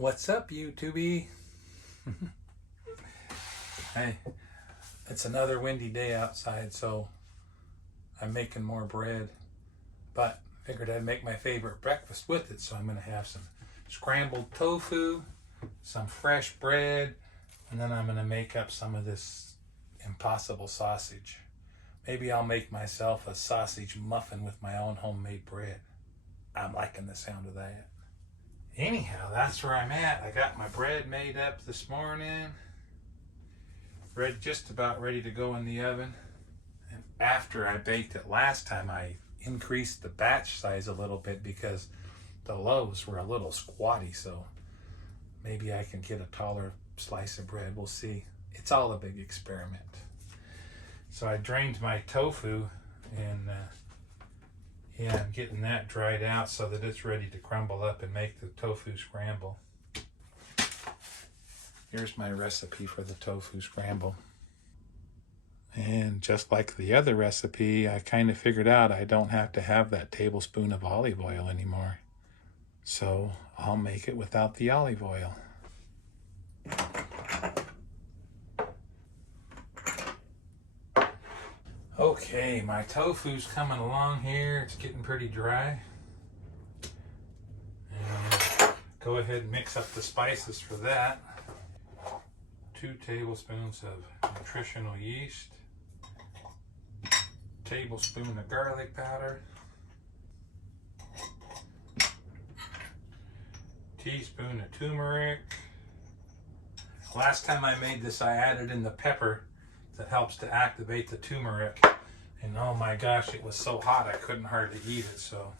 What's up, YouTube? Hey, it's another windy day outside, so I'm making more bread, but figured I'd make my favorite breakfast with it, so I'm going to have some scrambled tofu, some fresh bread, and then I'm going to make up some of this impossible sausage. Maybe I'll make myself a sausage muffin with my own homemade bread. I'm liking the sound of that. Anyhow, that's where I'm at. I got my bread made up this morning. Bread just about ready to go in the oven. And after I baked it last time, I increased the batch size a little bit because the loaves were a little squatty, so maybe I can get a taller slice of bread. We'll see. It's all a big experiment. So I drained my tofu and I'm getting that dried out so that it's ready to crumble up and make the tofu scramble. Here's my recipe for the tofu scramble. And just like the other recipe, I kind of figured out I don't have to have that tablespoon of olive oil anymore. So I'll make it without the olive oil. Okay, my tofu's coming along here. It's getting pretty dry. And go ahead and mix up the spices for that. 2 tablespoons of nutritional yeast. Tablespoon of garlic powder. Teaspoon of turmeric. Last time I made this, I added in the pepper that helps to activate the turmeric. And oh my gosh, it was so hot I couldn't hardly eat it, so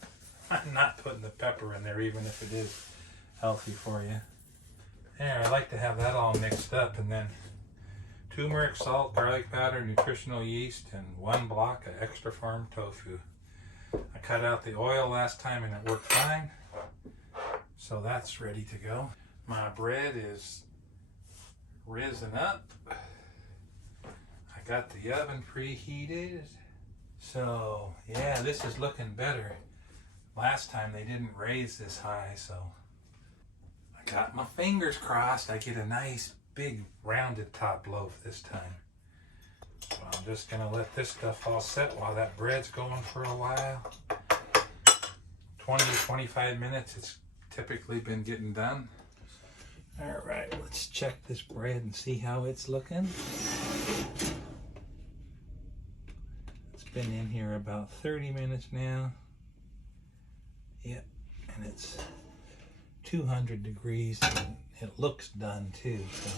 I'm not putting the pepper in there even if it is healthy for you. Yeah, I like to have that all mixed up, and then turmeric, salt, garlic powder, nutritional yeast, and 1 block of extra firm tofu. I cut out the oil last time and it worked fine, so that's ready to go. My bread is risen up. I got the oven preheated. So yeah, this is looking better. Last time they didn't raise this high, so I got my fingers crossed I get a nice big rounded top loaf this time. So I'm just gonna let this stuff all set while that bread's going for a while. 20 to 25 minutes it's typically been getting done. All right, let's check this bread and see how it's looking. Been in here about 30 minutes now. Yep, and it's 200 degrees and it looks done too. So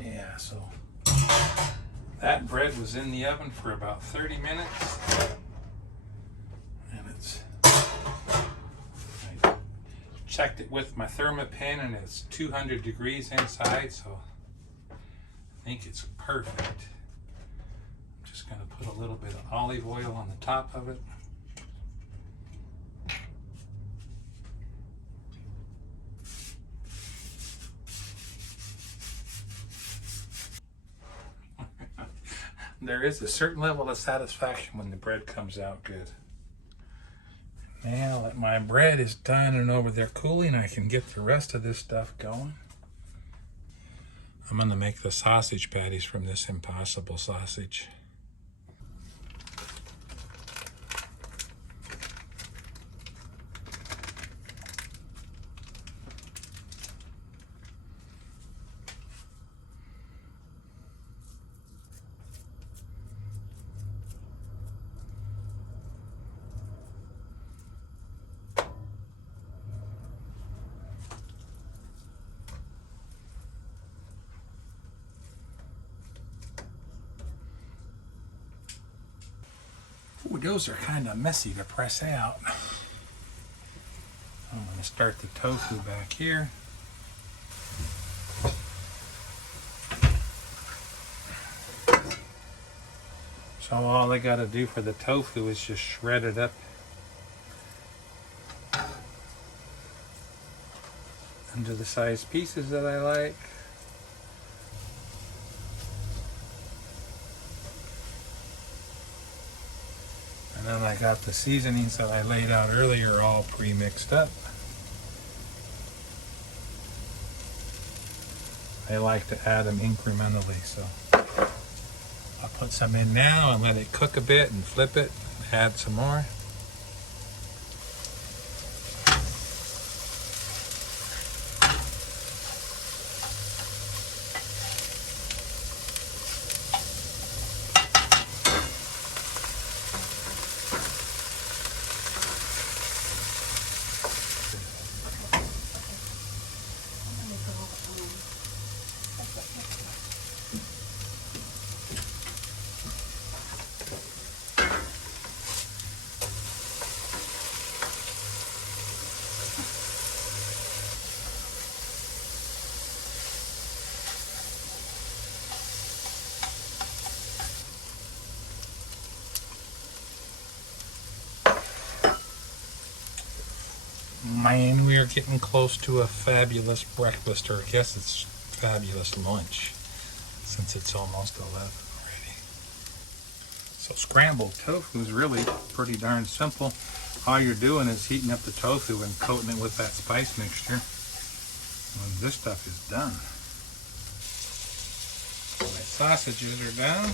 yeah, so that bread was in the oven for about 30 minutes and I checked it with my thermopin and it's 200 degrees inside, so I think it's perfect. I'm just going to put a little bit of olive oil on the top of it. There is a certain level of satisfaction when the bread comes out good. Now that my bread is done and over there cooling, I can get the rest of this stuff going. I'm going to make the sausage patties from this impossible sausage. Ooh, those are kind of messy to press out. I'm going to start the tofu back here. So all I got to do for the tofu is just shred it up into the size pieces that I like. And And then I got the seasonings that I laid out earlier all pre-mixed up. I like to add them incrementally, so I'll put some in now and let it cook a bit and flip it, add some more. Man, we are getting close to a fabulous breakfast, or I guess it's fabulous lunch, since it's almost 11 already. So scrambled tofu is really pretty darn simple. All you're doing is heating up the tofu and coating it with that spice mixture. And this stuff is done. My sausages are done.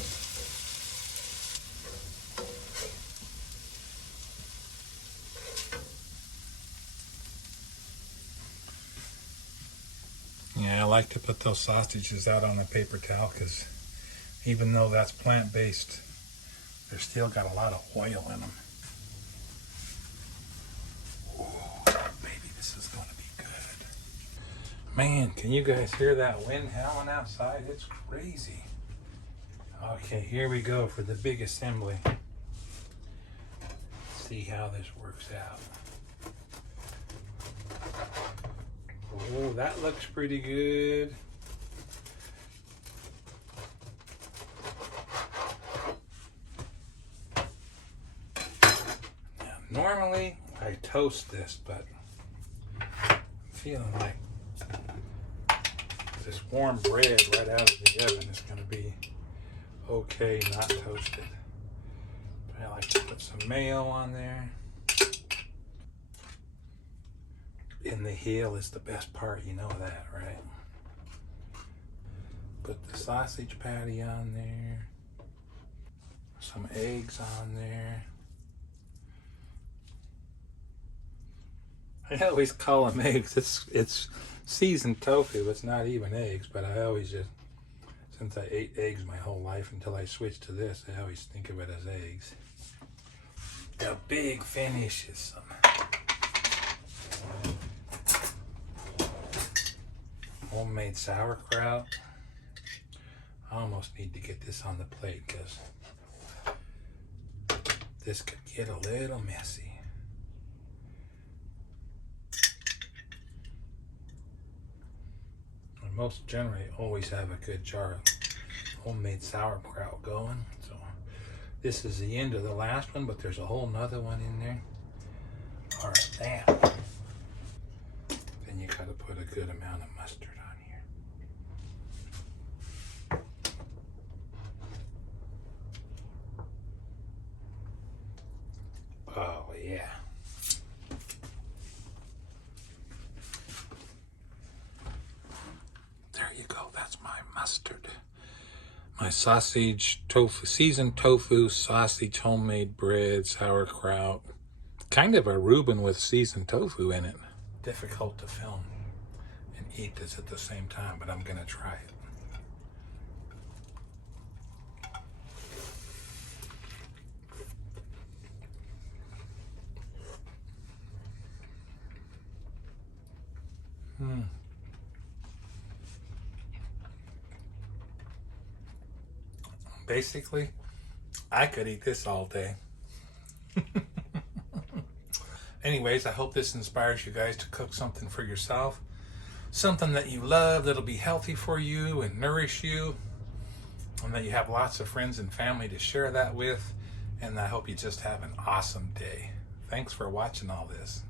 Yeah, I like to put those sausages out on a paper towel because even though that's plant-based, they're still got a lot of oil in them. Ooh, baby, this is going to be good. Man, can you guys hear that wind howling outside? It's crazy. Okay, here we go for the big assembly. Let's see how this works out. Oh, that looks pretty good. Now, normally I toast this, but I'm feeling like this warm bread right out of the oven is going to be okay, not toasted. But I like to put some mayo on there. And the heel is the best part, you know that, right? Put the sausage patty on there. Some eggs on there. I always call them eggs. It's seasoned tofu. It's not even eggs, but I always just, since I ate eggs my whole life until I switched to this, I always think of it as eggs. The big finish is some homemade sauerkraut. I almost need to get this on the plate because this could get a little messy. And most generally always have a good jar of homemade sauerkraut going. So this is the end of the last one, but there's a whole nother one in there. All right, now. Then you gotta put a good amount of mustard on here. Oh yeah. There you go, that's my mustard. My sausage, tofu, seasoned tofu, sausage, homemade bread, sauerkraut. Kind of a Reuben with seasoned tofu in it. Difficult to film and eat this at the same time, but I'm gonna try it. Basically, I could eat this all day. Anyways, I hope this inspires you guys to cook something for yourself. Something that you love, that'll be healthy for you and nourish you. And that you have lots of friends and family to share that with. And I hope you just have an awesome day. Thanks for watching all this.